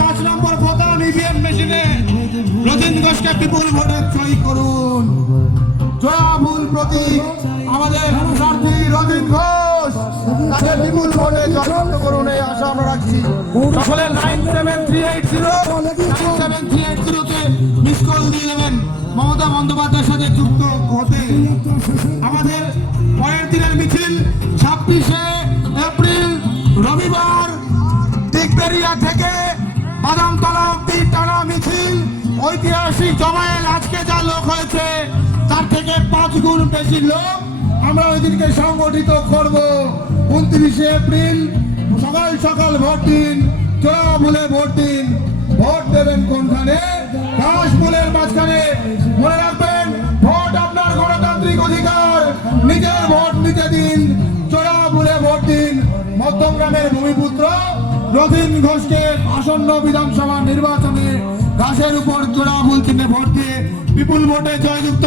5 নম্বর বোতাম ইভিএম মেশিনে রতিন ঘোষকে বিপুল ভোটে জয়ী করুন। জয়াবুল প্রতীক আমাদের প্রার্থী রতিন ঘোষ, তাকে বিপুল ভোটে জয়যুক্ত করুন এই আশা আমরা রাখছি। সকলে 97380 তে মিস কল দিয়ে দেবেন মমতা বন্দ্যোপাধ্যায়ের সাথে যুক্ত হতে। আমাদের পরের দিনের মিছিল 26শে এপ্রিল রবিবার দিগবেরিয়া থেকে বাদামতলা অব্দি টানা মিছিল। ঐতিহাসিক জমায়েত, আজকে যা লোক হয়েছে তার থেকে 5 গুণ বেশি লোক আমরা ওই দিনকে সংগঠিত করব। 29শে এপ্রিল সকাল সকাল ভোট দিন, জোড়ামূলে ভোট দিন। ভোট দেবেন কোনখানে? ঘাসফুলের মাঝখানে। মনে রাখবেন, ভোট আপনার গণতান্ত্রিক অধিকার, নিজের ভোট নিজে দিন, জোড়ামূলে ভোট দিন। মধ্যমগ্রামের ভূমিপুত্র রতিন ঘোষকে আসন্ন বিধানসভা নির্বাচনে ঘাসের উপর জোড়ামূল চিহ্নে ভোট দিয়ে বিপুল ভোটে জয়যুক্ত